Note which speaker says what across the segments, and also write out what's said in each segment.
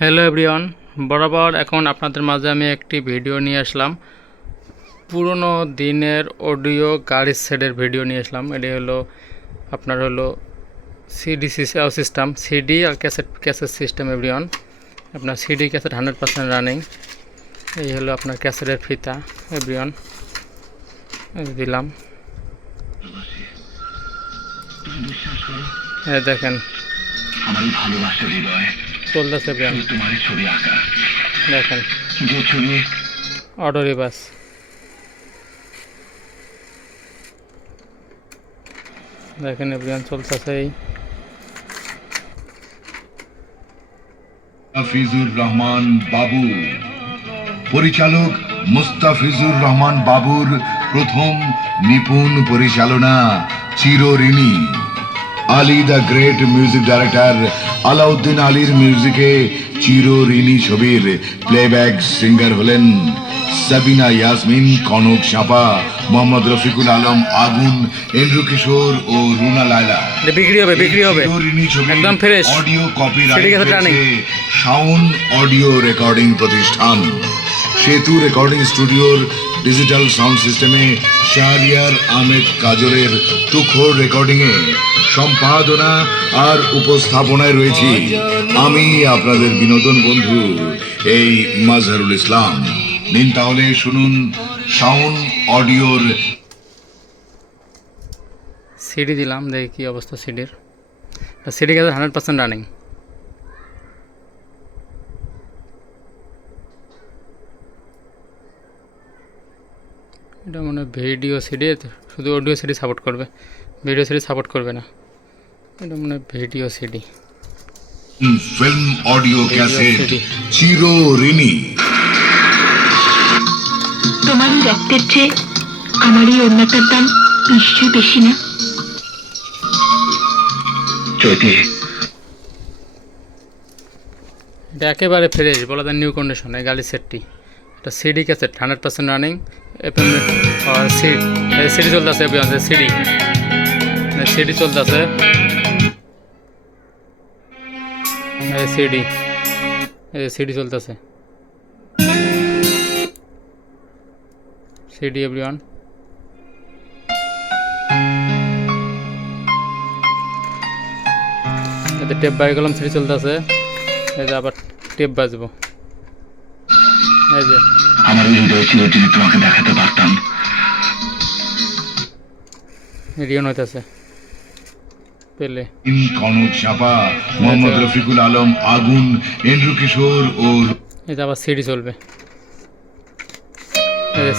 Speaker 1: Hello everyone বরাবর এখন আপনাদের মাঝে আমি একটি ভিডিও নিয়ে আসলাম। পুরনো দিনের অডিও গাড়ির সেটের ভিডিও নিয়ে আসলাম। এটি হলো আপনার হলো সিডি সিস্টেম সিডি আর ক্যাসেট ক্যাসেট সিস্টেম এভরিওয়ান আপনার CD cassette hundred percent running এই হলো আপনার ক্যাসেটের ফিতা এভরিওয়ান দিলাম। এই দেখেন।
Speaker 2: আমার এই ভালোবাসার হৃদয়।
Speaker 1: চলতেছে
Speaker 2: আঁকা।
Speaker 1: দেখেন। অটো রিভার্স দেখেন এভরিওয়ান চলতেছে
Speaker 3: মুস্তাফিজুর রহমান বাবু। পরিচালক মুস্তাফিজুর রহমান বাবুর প্রথম নিপুণ পরিচালনা চিরঋণী। Ali the great music director Alauddin আলীর মিউজিকে চির চিরঋণী ছবির প্লেব্যাক সিঙ্গার হলেন সাবিনা ইয়াসমিন কনক সাপা মোহাম্মদ রফিকুল আলম আগুন এন্দ্র কিশোর ও রুনা লায়লা
Speaker 1: বিক্রি হবে বিক্রি হবে একদম fresh।
Speaker 3: Audio copy. Sound audio recording প্রতিষ্ঠান সেতু রেকর্ডিং স্টুডিওর ডিজিটাল সাউন্ড সিস্টেমে শাহরিয়ার আহমেদ কাজলের তুখোর রেকর্ডিং এ সম্পাদনা আর উপস্থাপনায় রয়েছি আমি আপনাদের বিনোদন বন্ধু, এই মাজহারুল ইসলাম। নিন তাহলে শুনুন সাউন্ড অডিওর
Speaker 1: সিডি দিলাম, দেখি অবস্থা সিডির সিডি গেছে হান্ড্রেড পার্সেন্ট রানিং এটা মনে হয় ভিডিও সিডি শুধু অডিও সিডি সাপোর্ট করবে। ভিডিও সিডি সাপোর্ট করবে না। এটা মনে হয় video CD.
Speaker 3: Film audio cassette
Speaker 1: CD
Speaker 3: চিরঋণী
Speaker 4: তোমারই রক্তের চেয়ে আমার এই অন্যটার দাম নিশ্চয়ই বেশি না।
Speaker 2: চৈতি।
Speaker 1: এটা একেবারে ফ্রেশ বলা যায় নিউ কন্ডিশন এই গাড়ির সেটটি এটা CD cassette hundred percent running CD চলতেছে সিডি। সিডি চলতেছে। সিডি সিডি চলতেছে। সিডি এভরিওয়ান এতে টেপ বাই কলম সিডি চলতেছে। এই যে আবার টেপ বাজবো।
Speaker 2: আমার এই হৃদয় যদি তোমাকে দেখাতে পারতাম।
Speaker 1: রিয়ন হইতেছে। পেলে।
Speaker 3: কনক চাপা মোহাম্মদ রফিকুল আলম আগুন এন্দ্র কিশোর ও
Speaker 1: যে আবার সিডি চলবে।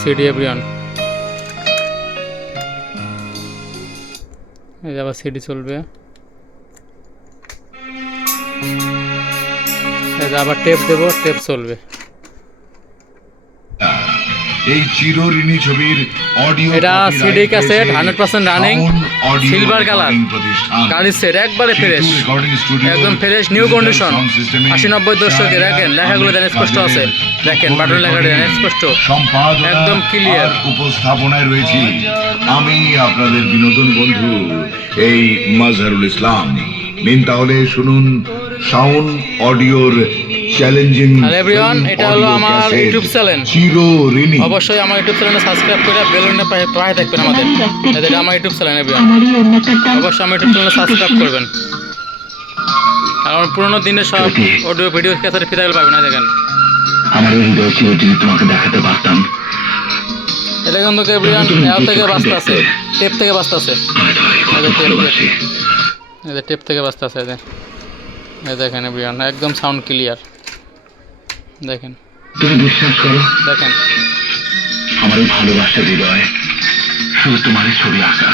Speaker 1: সিডি এভরিওয়ান এই যে আবার সিডি চলবে। আবার টেপ দেবো টেপ চলবে।
Speaker 3: এই চিরঋণী ছবির অডিও
Speaker 1: এটা
Speaker 3: copyright
Speaker 1: ক্যাসেট cassette,
Speaker 3: রয়েছে
Speaker 1: 100% running,
Speaker 3: Sound Audio
Speaker 1: silver color,
Speaker 3: Recording প্রতিষ্ঠান।
Speaker 1: গাড়ির সেট একবারে ফ্রেশ একদম fresh new condition
Speaker 3: sound system এ
Speaker 1: আশি নব্বই দশকে
Speaker 3: শাহরিয়ার
Speaker 1: দেখেন লেখাগুলো দেখেন স্পষ্ট আছে। দেখেন বাটন লেখা দেখেন
Speaker 3: recording,
Speaker 1: স্পষ্ট। একদম
Speaker 3: ক্লিয়ার উপস্থাপনায় রয়েছি আমি আপনাদের বিনোদন বন্ধু এই মাজহারুল ইসলাম। নিন তাহলে শুনুন সাউন্ড অডিওর চ্যালেঞ্জিং
Speaker 1: আর everyone, এটা হলো আমার YouTube channel।
Speaker 3: চিরঋণী
Speaker 1: অবশ্যই আমার ইউটিউব চ্যানেলে সাবস্ক্রাইব করে বেলুনটা পাশে পাশে থাকবেন আমাদের। দেখেন আমার ইউটিউব চ্যানেল এভরিওয়ান অবশ্যই আমার ইউটিউব চ্যানেলে সাবস্ক্রাইব করবেন। আর আমার পুরোনো দিনের সব অডিও ভিডিও ক্যাসেটে ফিরে পাবেন না দেখেন।
Speaker 2: আমার এই হৃদয় যদি তোমাকে দেখাতে পারতাম।
Speaker 1: এটা কিন্তু এভরিওয়ান এর থেকে বাঁচতে আছে। টেপ থেকে বাঁচতে আছে। টেপ থেকে বাঁচতে আছে এই যে। দেখেন এভরিওয়ান একদম সাউন্ড ক্লিয়ার দেখেন।
Speaker 2: তুমি বিশ্বাস করো?
Speaker 1: দেখেন।
Speaker 2: আমার এই ভালোবাসার হৃদয় শুধু তোমারই ছবি আঁকা।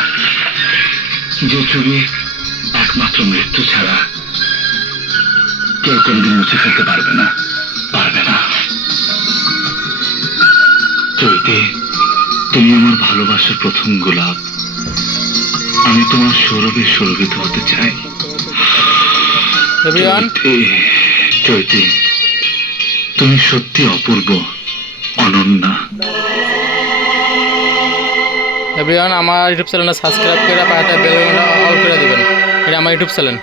Speaker 2: যে ছবি একমাত্র মৃত্যু ছাড়া কেউ কোনদিন মুছে ফেলতে পারবে না পারবে না। চৈতে তুমি আমার ভালোবাসার প্রথম গোলাপ। আমি তোমার সৌরভে সৌরভিত হতে চাই। চৈতে। তুমি সত্যি অপূর্ব অনন্যা।
Speaker 1: এভরিওয়ান আমার ইউটিউব চ্যানেলটা সাবস্ক্রাইব করে পাশে আইকনটা অল করে দিবেন। এটা আমার ইউটিউব চ্যানেল।